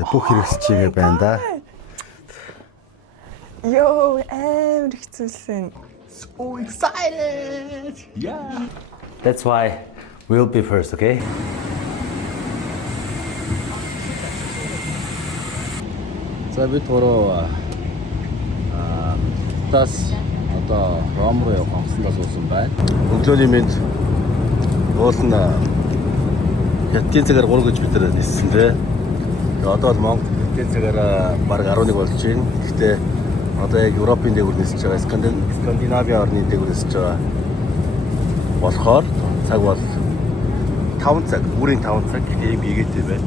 бүх хэрэгсчигээ байна да. Yo, I'm so excited. Yeah. That's why we'll be first, okay? За бид гурав тас одоо Ром руу явах онгоцноос уусан байна. Өглөөний мэнд уулна хятадын цагаар 3 гэж бид нар хэлсэн дээ. Одоо бол Монгол хятадын цагаар бараг 11 болж байна. Гэхдээ одоо яг Европын дээгүүр нисэж байгаа, Скандинавийн орны дээгүүр нисэж байгаа. Болохоор цаг бол 5 цаг, бүрийн 5 цаг ийм ийгээтэй байна.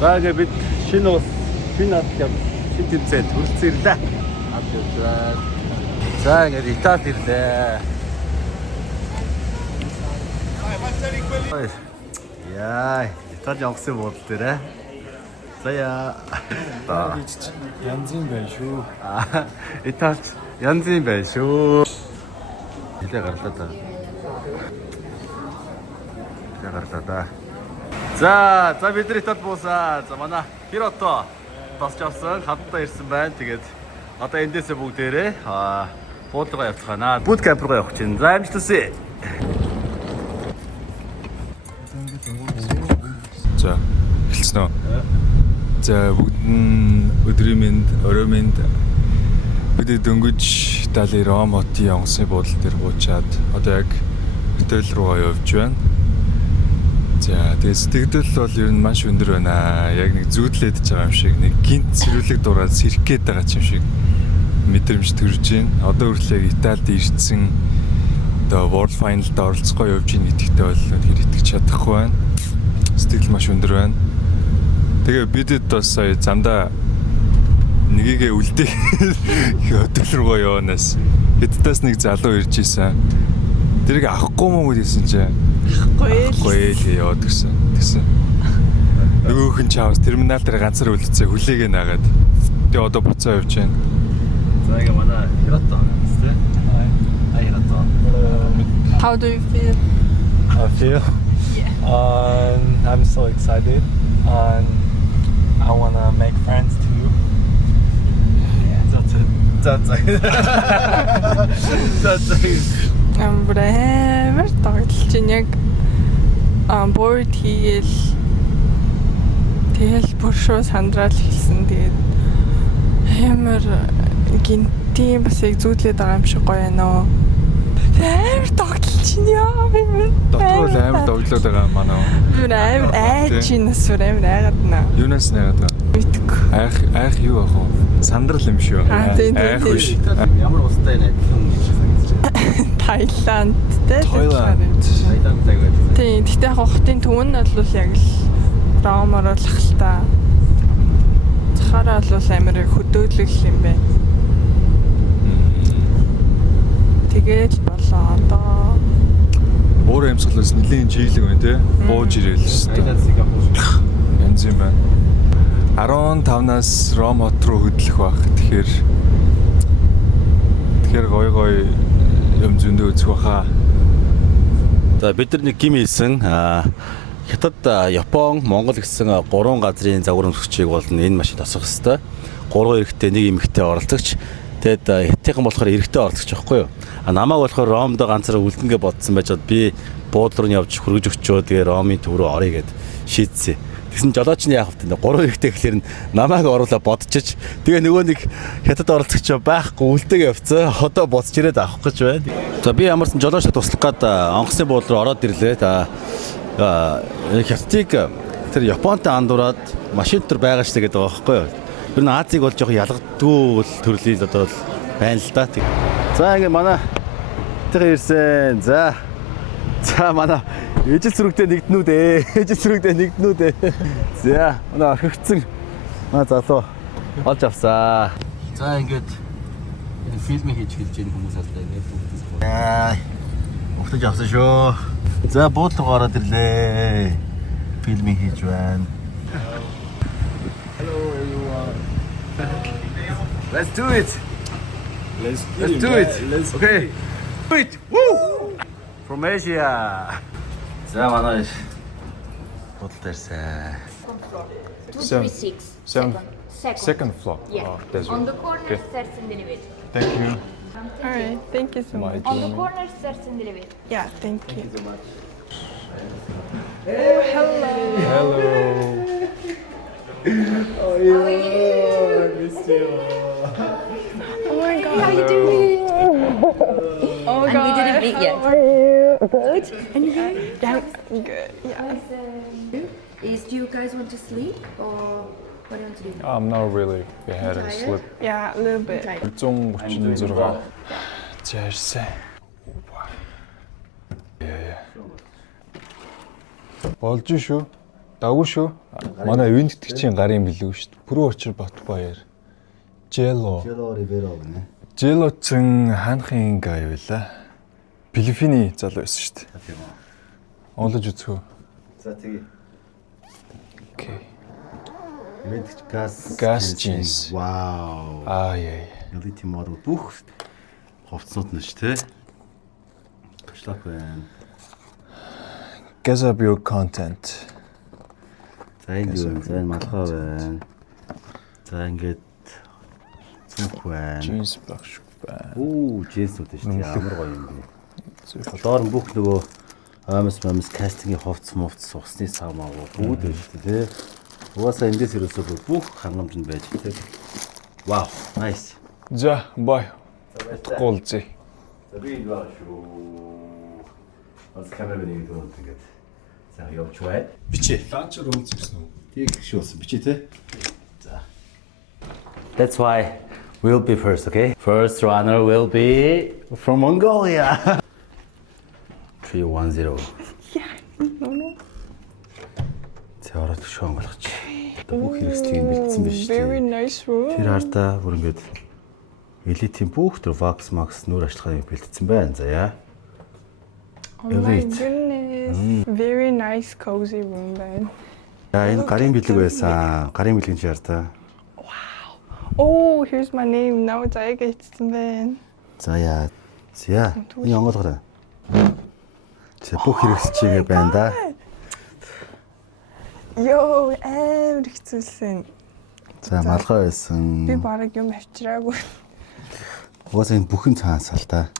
За ингээд бид шинэ ус шинэ тэмцээнд хүрсэн ирлээ. Авч явжаа. За ингээд Итали ирлээ. Яа, Итали явсан бод дээр. Заяа. янзын байна шүү. Итали янзын байна шүү. Илээ гарлаа та. За бидний Итали буусаа. За манай Хирото тосч авсан, хамтдаа ирсэн байна. Тэгээд одоо эндээсээ бүгдээрээ буудлага явцгаана. Boot camp руу явах чинь. За амжилтсаа. За эхэлсэн үү? За бүгд нь өдрийн мэнд, орой мэнд бид дөнгөж Итали Ром хотын онгоцны буудлын дээр буучаад одоо яг хотел руу явж байна. За тэгээд сэтгэл бол ер нь маш өндөр байна. Яг нэг зүүдлээд байгаа юм шиг, нэг гинт цэрүүлэг дураад сэрх гээд байгаа юм шиг мэдрэмж төрж байна. Одоо хүртэл Италид ирсэн одоо World Final-д оролцохоо явж ийн гэдэгтээ бол хэр итгэж чадахгүй байна. Сэтгэл маш өндөр байна. Тэгээ бидэд бас сая замдаа нэгийгээ үлдээ хотел руугаа яваанаас хэдтээс нэг залуу ирж исэн. Тэрийг авахгүй мó гэсэн чинь авахгүй л яваад гисэн. Нөгөөх нь чаавс терминал дээр ганцаар үлдсээ хүлээгээ наагаад. Тэгээ одоо буцаа явж байна. За ингээ манай Хирото тий. Хирото. How do you feel? I feel I'm so excited and I wanna make friends too. That's it. Амар тоглож чинь яг board тэгэл бүр шууд сандрал хэлсэн. Тэгээд амар гинти бас яг зүүдлээд байгаа юм шиг гоё байна. Амар тоглож чинь яа би Дотор л амар тоглоод байгаа манай. бүр амар айчинас бүр амар айгаад наа. Юунаас нэгээд байгаа? Мэдгүй. Айх юу ах вэ? Сандрал юм шүү. Тийм. Биш. Ямар устай нэ гэсэн юм санагдаж байна. Таиланд те. Таиланд. Тийм. Гэхдээ яг хотын төв нь бол яг л Ромоор л ах л та. Цахаараа бол амар хөдөөлөл юм байна. Тэгээд болоо одоо Өөр амьсгалаас нэлийн жийлэг байна те. Бууж ирээл шүү дээ. Янз юм байна. 15-наас Ром хот руу хөдлөх баг. Тэгэхээр гой юм зөндөө үзэх баха. За бид нар нэг гим хийсэн Хятад, Япон, Монгол гэсэн 3 газрын загвар өмсгчийг бол энэ машин тосох хэвээр. 3 эрэгтэй, 1 эмэгтэй оролцогч. Тэгэд хятадхан болохоор эрэгтэй оролцогч байхгүй юу? Намайг болохоор Ромд ганцаараа үлдэнгээ бодсон байж бод би буудлын руу явж хөргөж өгчөө. Тэгээ Ромын төв рүү орё гэд шийдсэн. Тэгсэн жолооч нь яах вэ? 3 эрэгтэй гэхэлэр намайг оруулаа бодчих. Тэгээ нөгөө нэг хятад оролцогч байхгүй үлдээгээ явцаа. Одоо боцч ирээд авах гэж байна. За би ямарсан жолоочтой туслах гээд онгоцны буудлын руу ороод ирлээ. Хятадыг тэр Японтой андуураад машин төр байгаа штэ гэдэг байгаа байхгүй юу? Ер нь Азийг бол жоохон ялгадгүй төрлийн одоо байна л да. За ингээ манай тэр ирсэн. За манай ижил сүрэгтэй нэгднүүд За манай орхигдсан манай залуу олж авсаа. За ингээд фильм хийж хэлж байгаа хүмүүс аль ингээд бүгдээс өгтөж авсан шүү. За буудлага ороод ирлээ. Фильм хийж байна. Hello everyone. Let's do it. Okay. Do it. Woo! From Asia. За манай бодол дээрсэн. floor. So- 236. so- Second. Second floor. Yeah. Oh, that's On right. the corner, Okay. stairs in the elevator. Thank you. Alright, thank you so My much. On the journey. corner, stairs in the elevator. Yeah, thank you. Hello. Oh my god. How you doing? Oh my And god. we didn't meet yet. How are you? Good. And you? Yeah, I'm good. Yeah. Do you guys want to sleep or what do you want to do? Not really. We had a Tired? slip. Yeah, a little bit. 136. Заарсан. Болж шүү. Дагуу шүү. Манай виндтгэгчийн гарын билүү шүү. Пүрүү очир бат баяр. Jello. Jello Rivera гэнэ. Jello-чин хаанхын гай байла. Филиппиний залуу байсан шүү дээ. Тийм үү. Онлож үзэх үү? За тэгээ. Окей. Мэдч газ. Gas jeans. Вау. Яа. Elite model бүх хувцснууд нь шүү те. Тушлах байна. Gaza bio content. За энэ юу вэ? За энэ малгай байна. За ингээд цүнх байна. Jeans багш байна. Джинсүүд шүү дээ. Ямар гоё юм бэ. Доор нь бүх нөгөө амс кастингийн хувцс мувц усны саамаа бүгд байна шүү дээ. Угаасаа эндээс ерөөсөө бүх хангамжинд байж тээ. Вау, nice. За, бай. Гуулзъя. За би энэ байна шүү. Аз камерын нэг дөрөв тэгээд. За явж бай. Бичээ. Лаунчер үзчихсэн үү? Тийг шүү болсон бичээ те. За. That's why we'll be first, okay? First runner will be from Mongolia. 310. Цаорот шоон болгоч. Бүх хэрэгслийг бэлдсэн биш Very тийм. nice room. Тэр хартаа бүр ингээд элитийн бүх төр вакс макс нүур ашиглахыг бэлдсэн байна. За яа. Oh my Elite. goodness. Very nice cozy room байна. За энэ гарын бэлэг байсан. Гарын бэлгийн чи хартаа. Oh, here's my name. Now заяг хийсэн байна. За яа. За энэ онгоолгороо. За бүх хэрэгсчигээ байна да. Йоо, амар хэцүүлсэн. За малгай байсан. Би бараг юм авчираагүй. Угаасаа энэ бүхэн цаанаас л да.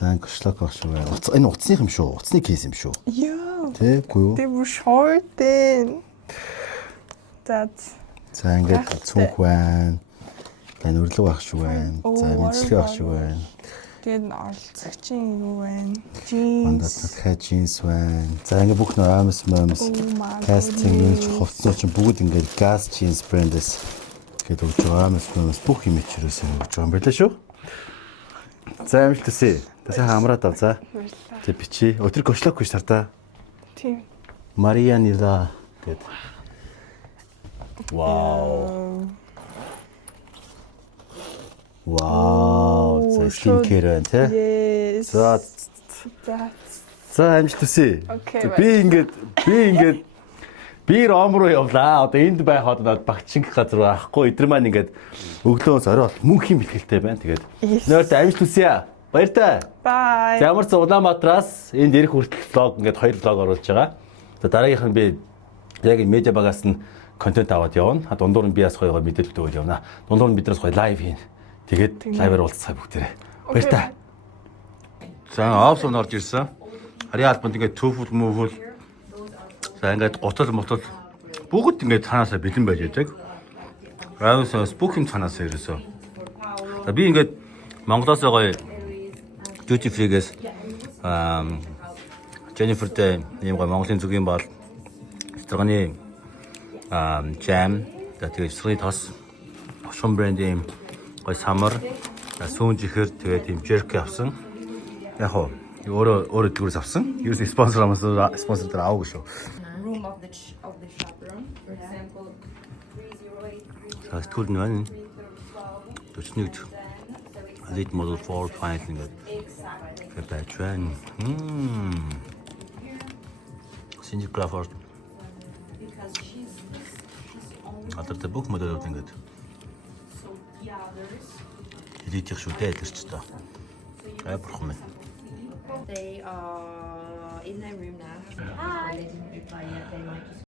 За энэ кошлок байх шүү байна. Энэ утасных юм шүү. Утасны кейс юм шүү. Йоо. Тэ үгүй юу? They were short then. That's За ингээд цүнх байна. Энэ өрлөг байх шүү байна. За мэдслэг байх шүү байна. тэгээд оролцогчийн юу байна? Мандат Jeans. дахиад джинс байна. За ингээд бүх нөө амс мамс кастинг энэ хувцснууд чинь бүгд ингээд газ джинс брэндээс гээд өгч байгаа амс мамс бүх юм ичрээс өгч байгаа юм байлаа шүү. За амжилт төсөө. Тэсээ хамраад ав за. Тэг бичи. Өтөр кошлок гэж тартаа. Тийм. Мария Нила гэд. Вау. Вау. За скинкер байна те. Yes. За за амжилт төсөө. Окей. Би Ром руу явлаа. Одоо энд байх одоо багчинг газар байхгүй. Эдгээр маань ингээд өглөөс орой бол мөнхийн бэлгэлтэй байна. Тэгээд нойрт амжилт хүсье. Баяртай. Bye. За ямар ч Улаанбаатараас энд ирэх хүртэл влог ингээд 2 влог оруулж байгаа. За дараагийнх нь би яг медиа багаас нь контент аваад явна. Дундуур нь би бас гоё мэдээлэл өгөөл явна. Дундуур нь биднээс гоё лайв хийн. Тэгээд лайваар уулзцай бүгдээрээ. Баяртай. За офсон орж ирсэн. Харин албанд ингээд төфөл мөвөл. За ингээд готол мотол бүгд ингээд цаанаасаа бэлэн байж байдаг. Раусаас бүх юм цаанаасаа ирсэн. За би ингээд Монголоос гоё duty free-гээс Jennifer-тэй ийм гоё Монголын зүгийн бал строганы jam тэгээд срий тос шум брэндийн гоё самар сүүн жихэр тэгээд ийм jerky авсан. Яг хоо өөрөө дэлгүүрээс авсан. Ерөөс спонсор дээр аваагүй шүү. Room of the shop room, for example, 308. За сэтгүүл нь байна. 41 Elite Model 4 final ингээд байж байна. Cindy Crawford. Атартай бүх модельүүд ингээд Elite их шүү дээ тэр ч та. Бурхан минь. They are in their room now. Hi.